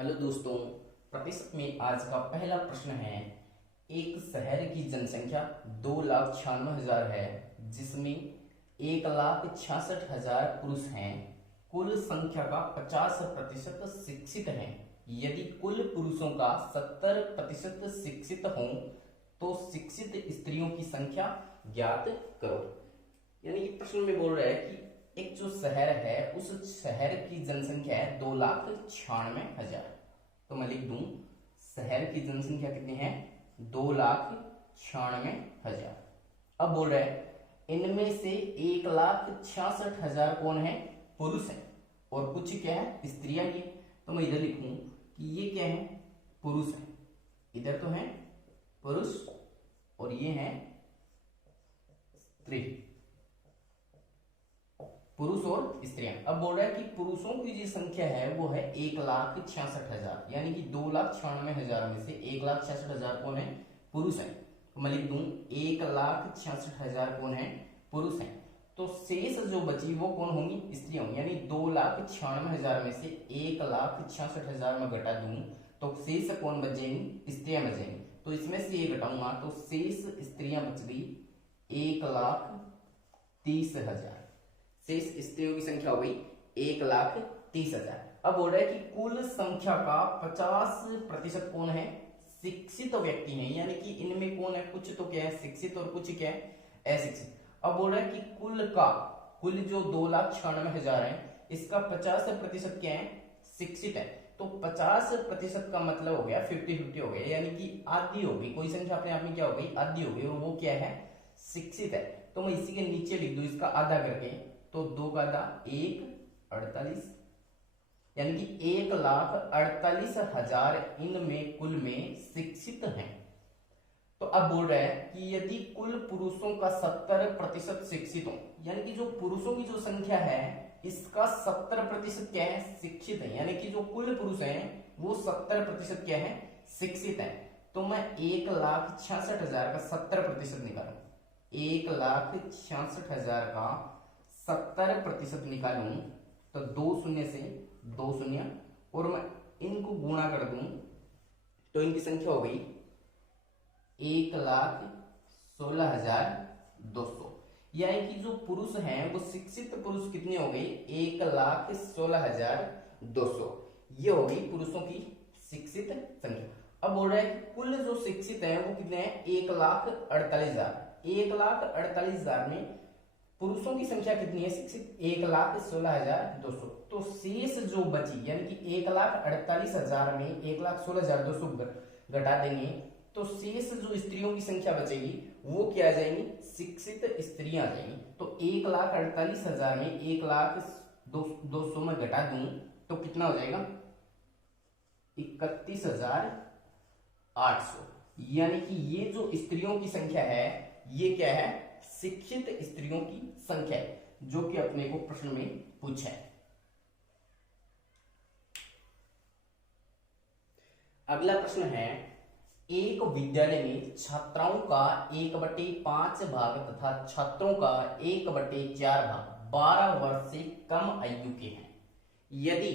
Hello दोस्तों, प्रतिशत में आज का पहला प्रश्न है। एक शहर की जनसंख्या 2,96,000 है, जिसमें 1,66,000 पुरुष हैं। कुल संख्या का 50% शिक्षित हैं। यदि कुल पुरुषों का 70% शिक्षित हों तो शिक्षित स्त्रियों की संख्या ज्ञात करो। यानी कि प्रश्न में बोल रहा है कि एक जो शहर है उस शहर की जनसंख्या है 2,96,000। तो मैं लिख दूं शहर की जनसंख्या कितनी है 2,96,000। अब बोल रहा है इनमें से 1,66,000 कौन है पुरुष है और कुछ क्या है स्त्रियां ही। तो मैं इधर लिखूं कि ये क्या है पुरुष है, इधर तो है पुरुष और ये है स्त्री, पुरुष और स्त्रियां। अब बोल रहा है कि पुरुषों की जो संख्या है वो है 1,66,000, यानी कि 2,96,000 में से 1,66,000 कौन है पुरुष है। तो मैं लिख दूं 1,66,000 कौन है पुरुष है। तो शेष जो बची वो कौन होंगी स्त्रियां होंगी, यानी 2,96,000 में से 1,66,000 में घटा दूं तो शेष कौन बच जाएंगी स्त्रियां बच जाएंगी। तो इसमें से ये घटाऊंगा तो शेष स्त्रियां बच गई 1,30,000। शेष स्त्रियों की संख्या हो गई 1,30,000। अब बोल रहा है कि कुल संख्या का 50% कौन है शिक्षित व्यक्ति हैं, यानी कि इनमें कौन है कुछ तो क्या है शिक्षित और कुछ क्या है अशिक्षित। अब बोल रहा है कि कुल जो 2,96,000 है इसका 50% क्या है शिक्षित है। तो 50% का मतलब हो गया 50-50 हो गया, यानी कि आधी हो गई। कोई संख्या अपने आप में क्या हो गई आधी हो गई और वो क्या है शिक्षित है। तो मैं इसी के नीचे लिख दूं इसका आधा करके, तो 2 का आधा 1,48, यानी कि 1,48,000 इनमें कुल में शिक्षित हैं। तो अब बोल रहा है कि यदि कुल पुरुषों का 70% शिक्षित हो, यानी कि जो पुरुषों की जो संख्या है इसका 70% क्या है शिक्षित है, यानी कि जो कुल पुरुष हैं वो 70% क्या है शिक्षित है। तो मैं 1,66,000 का 70% निकालू, 1,66,000 का 70% निकालूं तो 2 शून्य से 2 शून्य और मैं इनको गुणा कर दूं तो इनकी संख्या हो गई 1,16,200। यानी कि जो पुरुष हैं वो शिक्षित पुरुष कितने हो गई 1,16,200। ये हो गई पुरुषों की शिक्षित संख्या। अब बोल रहा है कि कुल जो शिक्षित हैं वो कितने हैं 1,48,000। 1,48,000 में पुरुषों की संख्या कितनी है शिक्षित 1,16,200। तो शेष जो बची यानी कि 1,48,000 में 1,16,200 घटा देंगे तो शेष जो स्त्रियों की संख्या बचेगी वो क्या आ जाएंगी शिक्षित स्त्रियां आ जाएंगी। तो 1,48,000 में 1,200 में घटा दूं तो कितना हो जाएगा 31,800। यानी कि ये जो स्त्रियों की संख्या है ये क्या है शिक्षित स्त्रियों की संख्या है, जो कि अपने को प्रश्न में पूछा है। अगला प्रश्न है एक विद्यालय में छात्राओं का 1/5 भाग तथा छात्रों का 1/4 भाग 12 वर्ष से कम आयु के हैं। यदि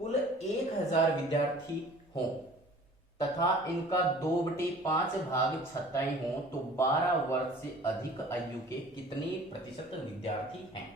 कुल 1,000 विद्यार्थी हों तथा इनका 2/5 भाग छात्राएं हों तो 12 वर्ष से अधिक आयु के कितने प्रतिशत विद्यार्थी हैं।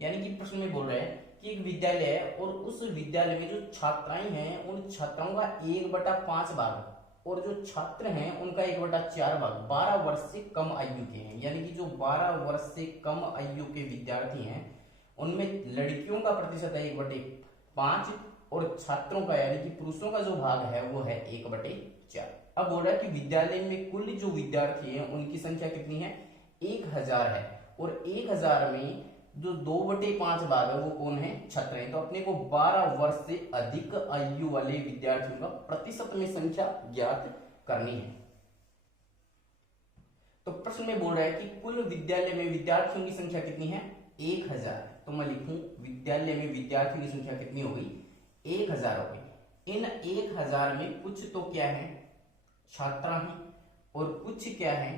यानी कि प्रश्न में बोल रहे हैं कि एक विद्यालय है और उस विद्यालय में जो छात्राएं हैं उन छात्राओं का 1/5 भाग और जो छात्र हैं उनका 1/4 भाग 12 वर्ष से कम आयु के हैं। यानी कि जो 12 वर्ष से कम आयु के विद्यार्थी हैं उनमें लड़कियों का प्रतिशत है 1/5 और छात्रों का यानी कि पुरुषों का जो भाग है वो है 1/4। अब बोल रहा है कि विद्यालय में कुल जो विद्यार्थी हैं उनकी संख्या कितनी है 1,000 है और 1,000 में जो 2/5 भाग है वो कौन है छात्र हैं। तो अपने को 12 वर्ष से अधिक आयु वाले विद्यार्थियों का प्रतिशत में संख्या ज्ञात करनी है। तो प्रश्न में बोल रहा है कि कुल विद्यालय में विद्यार्थियों की संख्या कितनी है 1,000। तो मैं लिखूं विद्यालय में विद्यार्थियों की संख्या कितनी हो गई 1,000 हो गई। इन 1,000 में कुछ तो क्या है छात्रा हैं और कुछ क्या है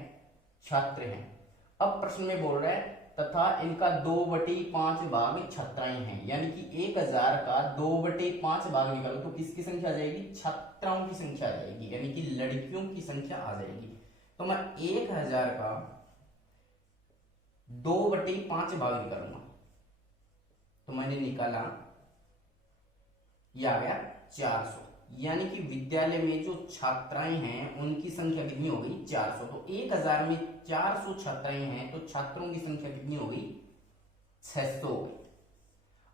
छात्र हैं। अब प्रश्न में बोल रहा है तथा इनका 2/5 भाग छात्राएं हैं, यानी कि 1000 का 2/5 भाग निकालो तो किसकी संख्या आ जाएगी? छात्राओं की संख्या आ जाएगी, यानी कि लड़कियों की संख्या आ जाएगी। तो मैं 1000 का 2/5 भाग निकालूंगा, तो मैंने निकाला, यह आ गया 400, यानी कि विद्यालय में जो छात्राएं हैं उनकी संख्या कितनी हो गई? 400। तो 1000 में 400 छात्राएं हैं, तो छात्रों की संख्या कितनी हो गई? 600 हो गई।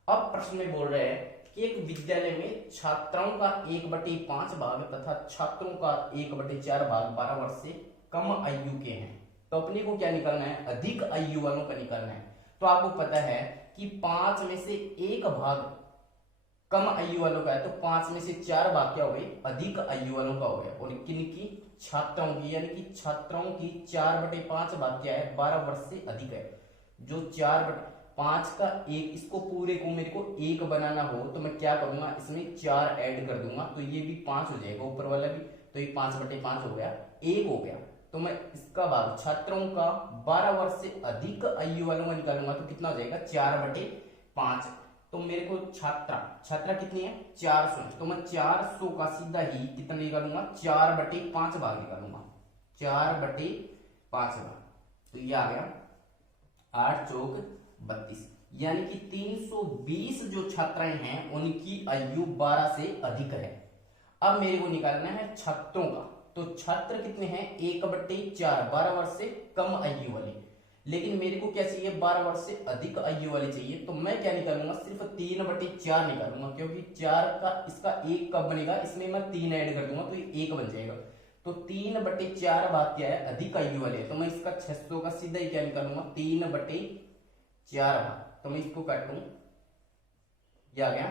अब प्रश्न में बोल रहे हैं कि एक विद्यालय में छात्राओं का 1/5 भाग तथा छात्रों का 1/4 भाग 12 वर्ष से कम आयु के हैं। तो अपने को क्या निकालना है? अधिक आयु वालों का निकालना है। तो आपको पता है कि 5 में से 1 भाग कम आयु वालों का है, तो 5 में से 4 भाग क्या हो गए? अधिक आयु वालों का हो गया। और किनकी? छात्राओं की, यानी कि छात्राओं की 4/5 भाग क्या है? 12 वर्ष से अधिक है। जो 4/5 का 1, इसको पूरे को मेरे को 1 बनाना हो तो मैं क्या करूंगा? इसमें 4 ऐड कर दूंगा, तो ये भी 5 हो जाएगा, ऊपर वाला भी। तो ये 5/5 हो गया, 1 हो गया। तो मैं इसका भाग छात्रों का 12 वर्ष से अधिक आयु वालों का निकालूंगा, तो कितना हो जाएगा? 4/5। तो मेरे को छात्रा कितनी है? 400। तो मैं 400 का सीधा ही कितना निकालूंगा? 4/5 भाग निकालूंगा, 4/5 भाग। तो ये आ गया 8 चौक 32, यानी कि 320 जो छात्राएं हैं उनकी आयु 12 से अधिक है। अब मेरे को निकालना है छात्रों का। तो छात्र कितने हैं? 1/4, 12 वर्ष से कम आयु वाले। लेकिन मेरे को क्या चाहिए? 12 वर्ष से अधिक आयु वाले चाहिए। तो मैं क्या निकालूंगा? सिर्फ 3/4 निकालूंगा, क्योंकि 4 का इसका 1 कब बनेगा? इसमें मैं 3 ऐड कर दूंगा, तो ये 1 बन जाएगा। तो 3/4 भाग क्या है? अधिक आयु वाले। तो मैं इसका 600 का सीधा ही क्या निकालूंगा? 3/4 भाग। तो मैं इसको काटूं, यह आ गया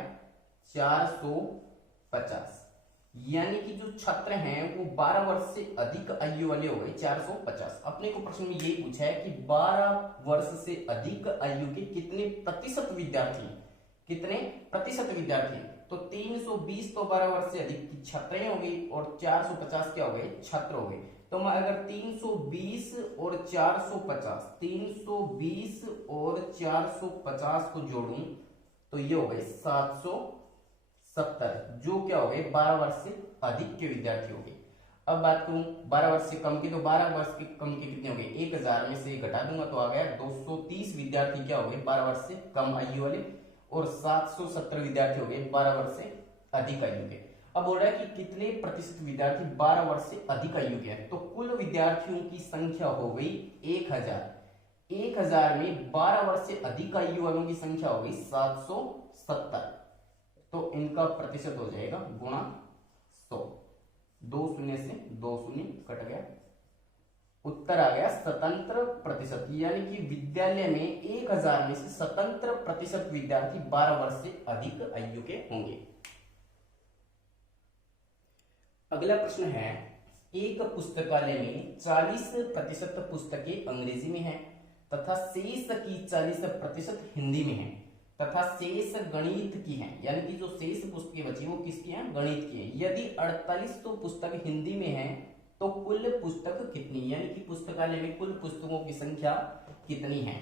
450, यानी कि जो छात्र हैं वो 12 वर्ष से अधिक आयु वाले हो गए 450। अपने को प्रश्न में यही पूछा है कि 12 वर्ष से अधिक आयु के कितने प्रतिशत विद्यार्थी हैं? कितने प्रतिशत विद्यार्थी हैं? तो 320 तो 12 वर्ष से अधिक की छात्राएं हो गई, और 450 क्या हो गए? छात्र हो गए। तो मैं अगर 320 और 450, 320 और 450 को जोड़ूं तो ये हो गए 770, जो क्या हो गए? 12 वर्ष से अधिक के विद्यार्थी हो गए। अब बात करूं 12 वर्ष से कम की, तो 12 वर्ष के कम के कितने हो गए? 1000 में से घटा दूंगा तो आ गया 230 विद्यार्थी क्या हो गए? 12 वर्ष से कम आयु वाले, और 770 विद्यार्थी हो गए 12 वर्ष से अधिक आयु के। अब बोल रहा है कि कितने प्रतिशत विद्यार्थी 12 वर्ष से अधिक आयु के हैं? तो कुल विद्यार्थियों की संख्या हो गई 1000। 1000 में 12 वर्ष से अधिक आयु वालों की संख्या हो गई 770। तो इनका प्रतिशत हो जाएगा गुणा 100। 2 शून्य से 2 शून्य कट गया, उत्तर आ गया स्वतंत्र प्रतिशत, यानी कि विद्यालय में 1000 में से स्वतंत्र प्रतिशत विद्यार्थी 12 वर्ष से अधिक आयु के होंगे। अगला प्रश्न है, एक पुस्तकालय में 40% पुस्तकें अंग्रेजी में हैं तथा शेष की 40% हिंदी में हैं तथा शेष गणित की हैं, यानी कि जो शेष पुस्तकें बची वो किसकी हैं? गणित की हैं। यदि 48 तो पुस्तक हिंदी में हैं तो कुल पुस्तक कितनी, यानी कि पुस्तकालय में कुल पुस्तकों की संख्या कितनी है?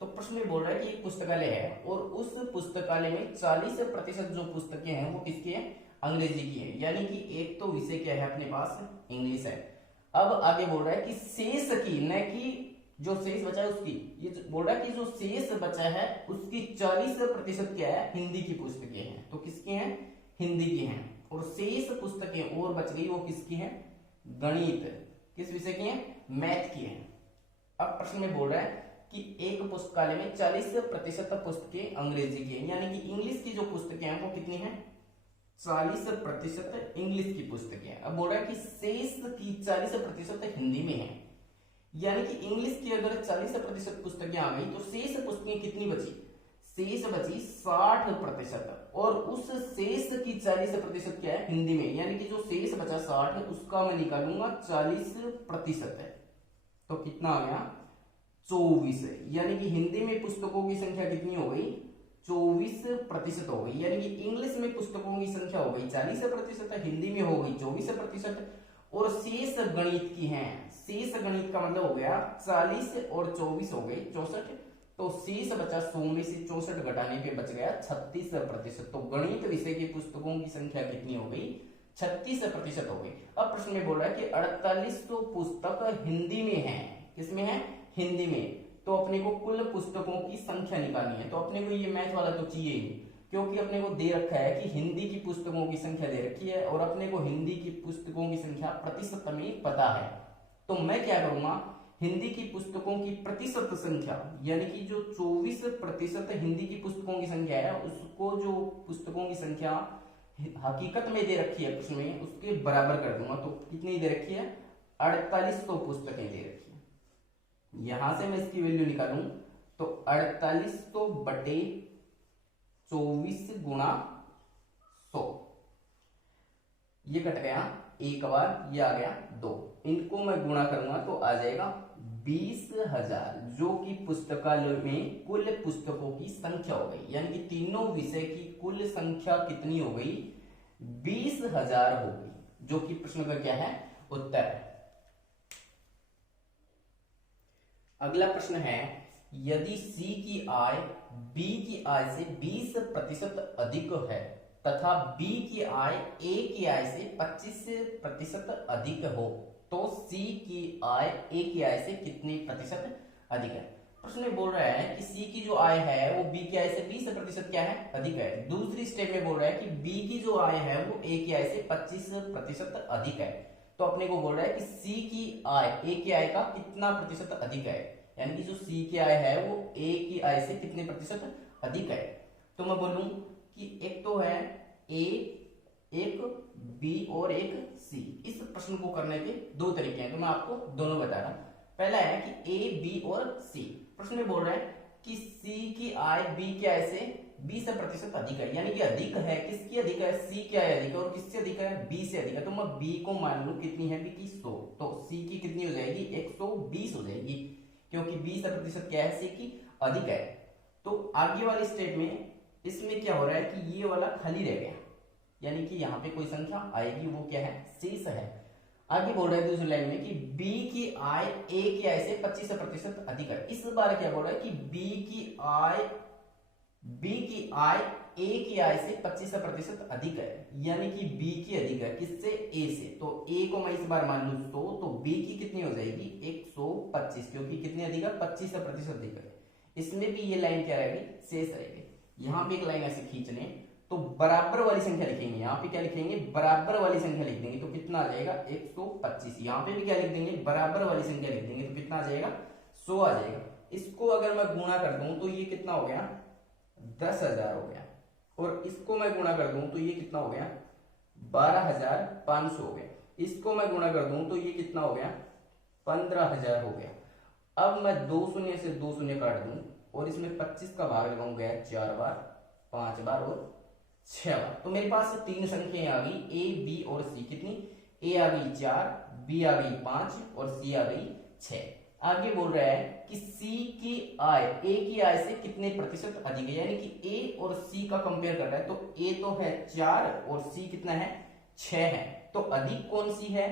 तो प्रश्न में बोल रहा है कि एक पुस्तकालय है और उस पुस्तकालय में 40% जो पुस्तकें हैं वो किसकी है? अंग्रेजी की है, यानी कि एक तो विषय क्या है अपने पास? इंग्लिश है। अब आगे बोल रहा है कि शेष की, न कि जो शेष बचा है उसकी, ये बोल रहा है कि जो शेष बचा है उसकी 40% क्या है? हिंदी की पुस्तकें हैं। तो किसकी हैं? हिंदी की हैं। और शेष पुस्तकें और बच गई वो किसकी हैं? गणित, किस विषय की हैं? मैथ की हैं। अब प्रश्न में बोल रहा है कि एक पुस्तकालय में 40% पुस्तकें अंग्रेजी की हैं, यानी कि इंग्लिश की जो पुस्तकें हैं वो कितनी हैं? 40% इंग्लिश की पुस्तकें हैं। अब बोल रहा है कि शेष की 40% हिंदी में है, यानी कि इंग्लिश की अगर 40% पुस्तकें आ गई तो शेष पुस्तकें कितनी बची? शेष बची 60%, और उस शेष की 40% क्या है? हिंदी में, यानी कि जो शेष बचा 60 उसका मैं निकालूंगा 40%। तो कितना आ गया? 24, यानी कि हिंदी में पुस्तकों की संख्या कितनी हो गई? 24% हो गई, यानी कि इंग्लिश में पुस्तकों की संख्या हो गई 40%, हिंदी में हो गई 24%, और शेष गणित की हैं। शेष गणित का मतलब हो गया 40 और 24 हो गई 64, तो शेष बचा 100 में से 64 घटाने पे बच गया 36%। तो गणित विषय की पुस्तकों की संख्या कितनी हो गई? 36% हो गई। अब प्रश्न में बोल रहा है कि 4800 पुस्तक हिंदी में है। किसमें है? हिंदी में। तो अपने को कुल पुस्तकों की संख्या निकालनी है। तो अपने को ये मैथ वाला तो चाहिए ही, क्योंकि अपने को दे रखा है कि हिंदी की पुस्तकों की संख्या दे रखी है और अपने को हिंदी की पुस्तकों की संख्या प्रतिशत में पता है। तो मैं क्या करूंगा, हिंदी की पुस्तकों की प्रतिशत संख्या यानी कि जो 24% हिंदी की पुस्तकों की संख्या है, उसको जो पुस्तकों की संख्या हकीकत में दे रखी है प्रश्न में, उसके बराबर कर दूंगा। तो कितनी दे रखी है? 4800 पुस्तकें दे रखी है। यहां से मैं इसकी वैल्यू निकालूं तो 4800 बटे 24 गुणा 100, ये कट गया एक बार, ये आ गया 2। इनको मैं गुणा करूंगा तो आ जाएगा 20,000, जो कि पुस्तकालय में कुल पुस्तकों की संख्या हो गई। यानी कि तीनों विषय की कुल संख्या कितनी हो गई? 20,000 हो गई, जो कि प्रश्न का क्या है? उत्तर है। अगला प्रश्न है, यदि C की आय B की आय से 20% अधिक है तथा B की आय A की आय से 25% अधिक हो, तो C की आय A की आय से कितने प्रतिशत अधिक है? प्रश्न में बोल रहा है कि C की जो आय है वो B की आय से 20% क्या है? अधिक है। दूसरी स्टेप में बोल रहा है कि B की जो आय है वो A की आय से 25% अधिक है। तो अपने को बोल रहा है कि C की आय A की आय का कितना प्रतिशत अधिक है, यानी कि जो C की आय है वो A की आय से कितने प्रतिशत अधिक है। तो मैं बोलूं कि एक तो है A, एक B और एक C। इस प्रश्न को करने के दो तरीके हैं, तो मैं आपको दोनों बता रहा हूं। पहला है कि A, B और C। प्रश्न में बोल रहा है कि C की आय B की आय से 20% अधिक है, यानी कि अधिक है। किसकी अधिक है? C की आय अधिक है। और किससे अधिक है? B से अधिक है। तो मैं B को मान लू कितनी है? B की 100। तो C की कितनी हो जाएगी? 120 हो जाएगी, क्योंकि 20% क्या है? C की अधिक है। तो आगे वाली स्टेप में इसमें क्या हो रहा है कि ये वाला खाली रह गया, यानी कि यहाँ पे कोई संख्या आएगी, वो क्या है? शेष है। आगे बोल रहा है दूसरी लाइन में कि B की आय A की आय से 25% अधिक है। इस बार क्या बोल रहा है कि B की आय A की आय से 25% अधिक है, यानी कि B की अधिक है। किससे? A से। तो A को मैं इस बार मान लू 100, तो B की कितनी हो जाएगी? 125, क्योंकि कितनी अधिक है? 25% अधिक है। इसमें भी ये लाइन क्या रहेगी? शेष रहेगी। यहां पे एक लाइन ऐसे खींच लें तो बराबर वाली संख्या लिखेंगे। यहाँ पे क्या लिखेंगे? बराबर वाली संख्या लिख देंगे, तो कितना आ जाएगा? 125। यहाँ पे भी क्या लिख देंगे? बराबर वाली संख्या लिख देंगे, तो कितना आ जाएगा? 100 आ जाएगा। इसको अगर मैं गुणा कर दूं तो ये कितना हो गया? 10,000 हो गया। और इसको मैं गुणा कर दूं तो ये कितना हो गया? 12,500 हो गया। इसको मैं गुणा कर दूं तो ये कितना हो गया? 15,000 हो गया। अब मैं 2 शून्य से 2 शून्य काट दूं और इसमें 25 का भाग लगाऊंगा 4 बार, 5 बार और 6 बार। तो मेरे पास तीन संख्याएं आ गई, A, B और C। कितनी? A आ गई 4, B आ गई 5 और C आ गई 6। आगे बोल रहा है कि C की आय A की आय से कितने प्रतिशत अधिक है, यानी कि A और C का कंपेयर कर रहा है। तो A तो है 4 और C कितना है? 6 है। तो अधिक कौन सी है?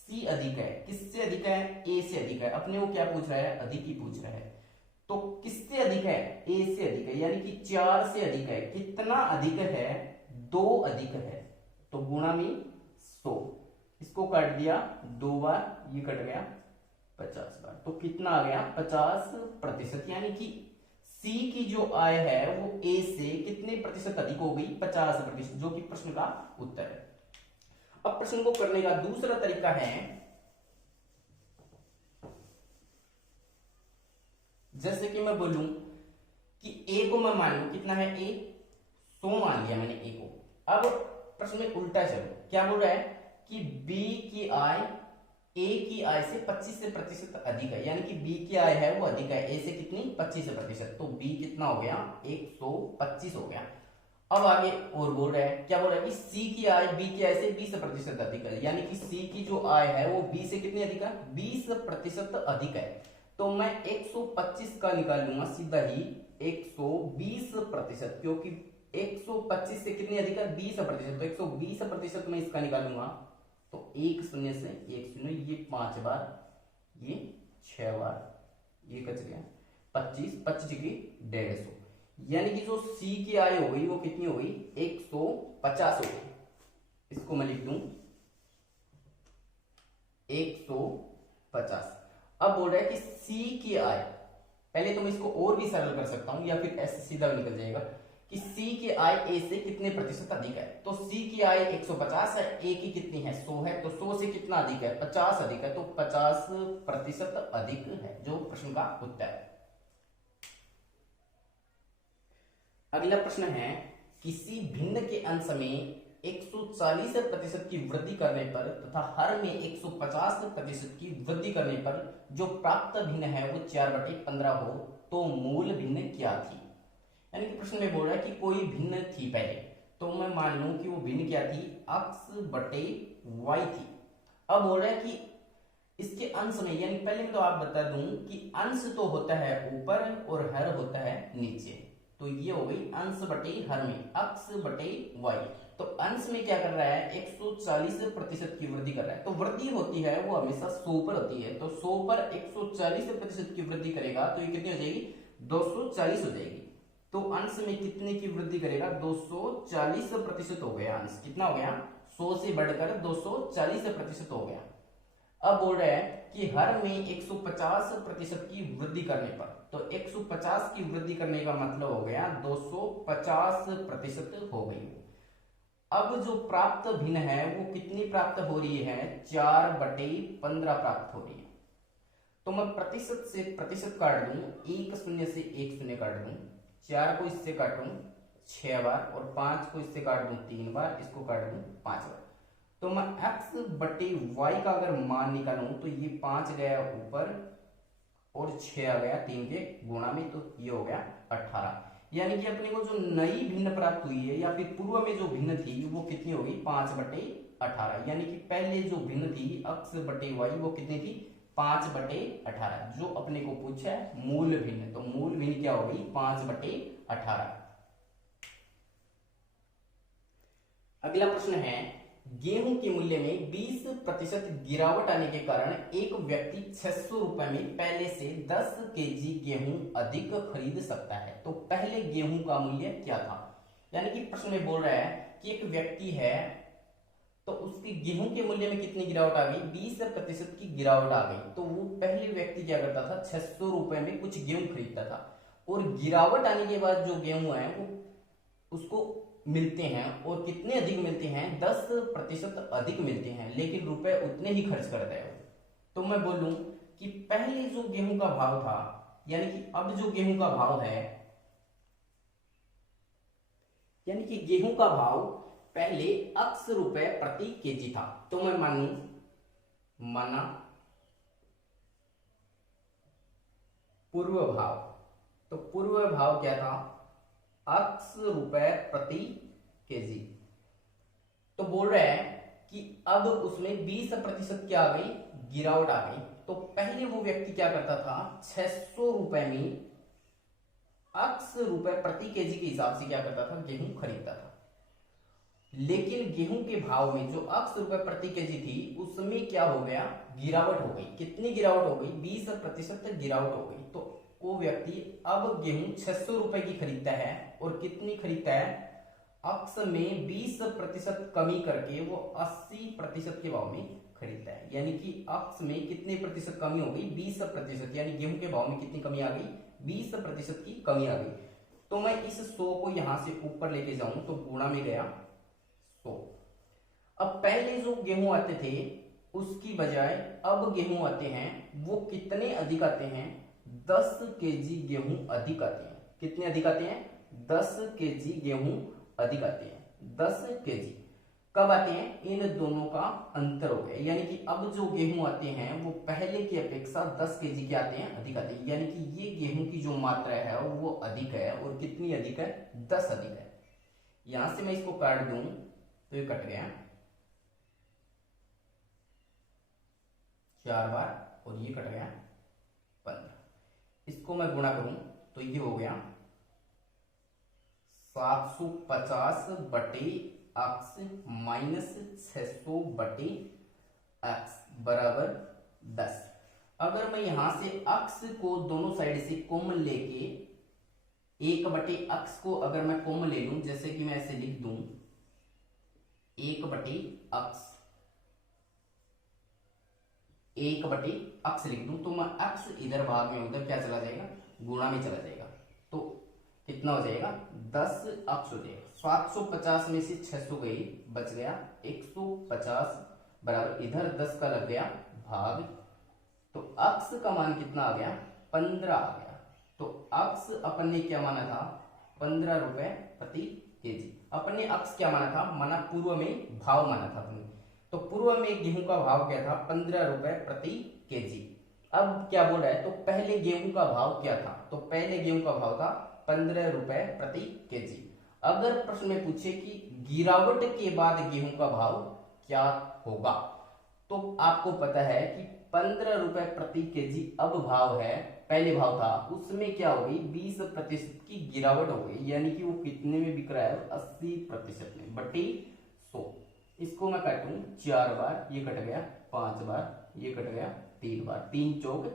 C अधिक है। किससे अधिक है? A से अधिक है। अपने को क्या पूछ रहा है? अधिक ही पूछ रहा है। तो किससे अधिक है? A से अधिक है, यानी कि 4 से अधिक है। कितना अधिक है? 2 अधिक है। तो गुणा में 100, इसको काट दिया 2 बार, ये कट गया 50 बार। तो कितना आ गया? 50%, यानी कि C की जो आय है वो A से कितने प्रतिशत अधिक हो गई? 50%, जो कि प्रश्न का उत्तर है। अब प्रश्न को करने का दूसरा तरीका है, जैसे कि मैं बोलूं कि A को मैं मान लू, कितना है? A 100 मान लिया मैंने A को। अब प्रश्न में उल्टा चलो, क्या बोल रहा है कि B की आय A की आय से 25% अधिक है, यानी कि B की आय है वो अधिक है A से कितनी? 25%। तो B कितना हो गया? 125 हो गया। अब आगे और बोल रहा है, क्या बोल रहा है कि C की आय B की आय से 20% अधिक है, यानी कि C की जो आय है वो B से कितनी अधिक है? 20% अधिक है। तो मैं 125 का निकाल लूंगा सीधा ही 120%, क्योंकि 125 से कितनी अधिक है? 20%। तो 120% मैं इसका निकालूंगा, तो 1 शून्य से 1 शून्य, ये 5 बार, ये 6 बार, ये कच गया। 25, 25 की 150, यानी कि जो सी की आय हो गई वो कितनी हो गई 150 हो गई। इसको मैं लिख दूं 150। अब बोल रहा है कि सी की आय, पहले तो मैं इसको और भी सरल कर सकता हूं या फिर ऐसे सीधा भी निकल जाएगा कि सी की आय ए से कितने प्रतिशत अधिक है। तो सी की आय 150 है, ए की कितनी है 100 है, तो 100 से कितना अधिक है 50 अधिक है, तो 50% अधिक है, जो प्रश्न का उत्तर है। अगला प्रश्न है किसी भिन्न के अंश में 140% की वृद्धि करने पर तथा हर में 150% की वृद्धि करने पर जो प्राप्त भिन्न है वो 4/15 हो, तो मूल भिन्न क्या थी। यानी कि प्रश्न में बोल रहा है कि कोई भिन्न थी पहले, तो मैं मान लूं कि वो भिन्न क्या थी x/y थी। अब बोल रहा है कि इसके अंश में, यानी पहले मैं तो आप बता दूं कि अंश तो होता है ऊपर और हर होता है नीचे, तो ये हो गई अंश बटे हर में x/y। तो अंश में क्या कर रहा है 140% की वृद्धि कर रहा है, तो वृद्धि होती है वो हमेशा 100 पर होती है, तो 100 पर 140% की वृद्धि करेगा तो ये कितनी हो जाएगी 240 हो जाएगी। तो अंश में कितने की वृद्धि करेगा 240% हो गया, अंश कितना हो गया 100 से बढ़कर 240% हो गया। अब बोल रहा है कि हर में 150% की वृद्धि करने पर, तो 150 की वृद्धि करने का मतलब हो गया 250% हो गई। अब जो प्राप्त भिन्न है वो कितनी प्राप्त हो रही है 4/15 प्राप्त हो रही है। तो मैं प्रतिशत से प्रतिशत काट दूं, एक शून्य से एक शून्य काट दूं, 4 को इससे काटूं 6 बार और 5 को इससे काट दूं 3 बार, इसको काट दूं 5 बार। तो मैं x/y का अगर मान निकालूं तो ये 5 गया ऊपर और 6 आ गया 3 के गुणा में, तो ये हो गया 18। यानी कि अपने को जो नई भिन्न प्राप्त हुई है या फिर पूर्व में जो भिन्न थी वो कितनी होगी 5/18। यानी कि पहले जो भिन्न थी x/y वो कितनी थी 5/18, जो अपने को पूछा है मूल भिन्न, तो मूल भिन्न क्या होगी 5/18। अगला प्रश्न है गेहूं के मूल्य में 20% गिरावट आने के कारण एक व्यक्ति 600 रुपए में पहले से 10 केजी गेहूं अधिक खरीद सकता है, तो पहले गेहूं का मूल्य क्या था। यानी कि प्रश्न में बोल रहा है कि एक व्यक्ति है तो उसकी गेहूं के मूल्य में कितनी गिरावट आ गई 20% की गिरावट आ गई। तो वो पहले व्यक्ति क्या करता था 600 रुपए में कुछ गेहूं खरीदता था, और गिरावट आने के बाद जो गेहूं है वो उसको मिलते हैं, और कितने अधिक मिलते हैं 10% अधिक मिलते हैं, लेकिन रुपए उतने ही खर्च करता है। तो मैं बोलूं कि पहले जो गेहूं का भाव था, यानी कि अब जो गेहूं का भाव है, यानी कि गेहूं का भाव पहले x रुपए प्रति केजी था, तो मैं माना पूर्व भाव, तो पूर्व भाव क्या था x रुपए प्रति केजी। तो बोल रहा है कि अब उसमें 20% क्या आ गई गिरावट आ गई। तो पहले वो व्यक्ति क्या करता था 600 रुपए में x रुपए प्रति केजी के हिसाब से क्या करता था गेहूं खरीदता था, लेकिन गेहूं के भाव में जो x रुपए प्रति केजी थी उसमें क्या हो गया गिरावट हो गई। कितनी गिरावट हो गई 20% गिरावट हो गई। तो वो व्यक्ति अब गेहूं 600 रुपए की खरीदता है, और कितनी खरीदता है x में 20% कमी करके वो 80% के भाव में खरीदता है। यानी कि x में कितने प्रतिशत कमी हो गई 20%, यानी गेहूं के भाव में कितनी कमी आ गई 20% की कमी आ गई। तो मैं इस 100 को यहां से ऊपर लेके जाऊं तो गुणा में गया 100। अब पहले जो गेहूं आते थे उसकी बजाय अब गेहूं आते हैं, वो कितने अधिक आते हैं 10 केजी गेहूं अधिक आते हैं। कितने अधिक आते हैं 10 केजी गेहूं अधिक आते हैं। 10 केजी कब आते हैं इन दोनों का अंतर हो गया, यानी कि अब जो गेहूं आते हैं वो पहले की अपेक्षा 10 केजी के आते हैं अधिक आते हैं। यानी कि ये गेहूं की जो मात्रा है वो अधिक है, और कितनी अधिक है 10 अधिक है। यहां से मैं इसको काट दूं तो ये कट गया 4 बार, और ये कट गया 15। इसको मैं गुणा करूं तो ये हो गया 750 बटे x माइनस 600 बटे x बराबर 10। अगर मैं यहां से अक्स को दोनों साइड से कॉमन लेके 1/x को अगर मैं कॉमन ले लूं, जैसे कि मैं ऐसे लिख दूं 1/x, 1/x लिख दूं, तो मैं x इधर भाग में उधर क्या चला जाएगा, गुणा में चला जाएगा, तो कितना हो जाएगा 10x हो जाएगा। 750 में से 600 गई, बच गया 150 बराबर इधर 10 का लग गया भाग, तो x का मान कितना आ गया 15 आ गया। तो x अपन ने क्या माना था 15 रुपए प्रति केजी। अपन ने x क्या माना था, माना पूर्व में भाव माना था अपने, तो पूर्व में गेहूं का भाव क्या था 15 रुपए प्रति केजी। अब क्या बोल रहा है, तो पहले गेहूं का भाव क्या था, तो पहले गेहूं का भाव था 15 रुपए प्रति केजी। अगर प्रश्न में पूछे कि गिरावट के बाद गेहूं का भाव क्या होगा, तो आपको पता है कि 15 रुपए प्रति केजी अब भाव है, पहले भाव था उसमें क्या होगी 20% की गिरावट हो गई, यानी कि वो कितने में बिक रहा है 80% में बटी 100। इसको मैं काटूं 4 बार, ये कट गया 5 बार, ये कट गया 3 बार, 3 चौक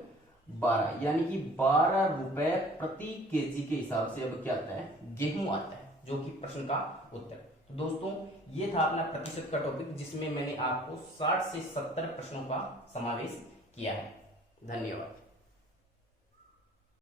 12, यानी कि 12 रुपए प्रति केजी के हिसाब से अब क्या आता है गेहूं आता है, जो कि प्रश्न का उत्तर। तो दोस्तों ये था अपना प्रतिशत का टॉपिक, जिसमें मैंने आपको 60 से 70 प्रश्नों का समावेश किया है। धन्यवाद।